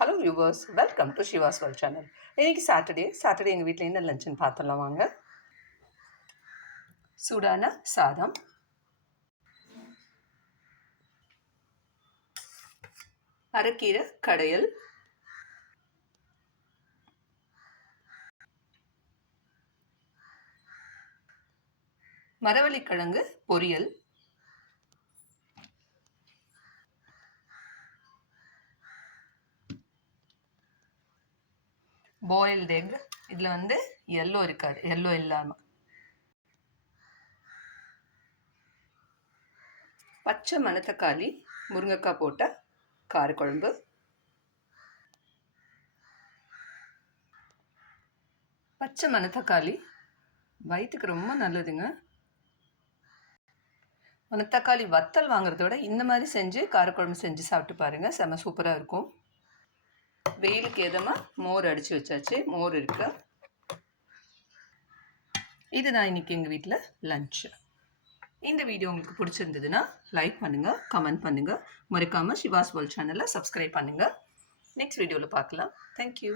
Hello viewers, welcome to Shiva's world channel. இன்றைக்கி Saturday எங்கள் வீட்டில் என்ன லஞ்சுன்னு பார்த்துடலாம் வாங்க. சூடான சாதம், அரைக்கீரை கடையல், மரவள்ளிக்கிழங்கு பொரியல், பாயில்டு எக். இதில் எல்லோ இருக்காது, எல்லோ இல்லாமல் பச்சை மணத்தக்காளி முருங்கைக்காய் போட்ட காரக்குழம்பு, பச்சை மணத்தக்காளி வயிற்றுக்கு ரொம்ப நல்லதுங்க. மணத்தக்காளி வத்தல் வாங்குறத விட இந்த மாதிரி செஞ்சு காரக்குழம்பு செஞ்சு சாப்பிட்டு பாருங்கள், செம்ம சூப்பராக இருக்கும். வெயிலுக்கு எதமாக மோர் அடித்து வச்சாச்சு, மோர் இருக்கு. இதுதான் இன்றைக்கி எங்கள் வீட்டில் லன்ச்சு. இந்த வீடியோ உங்களுக்கு பிடிச்சிருந்ததுன்னா லைக் பண்ணுங்கள், கமெண்ட் பண்ணுங்கள், மறக்காமல் ஷிவாஸ் வேர்ல்ட் சேனலை சப்ஸ்கிரைப் பண்ணுங்கள். நெக்ஸ்ட் வீடியோவில் பார்க்கலாம். தேங்க்யூ.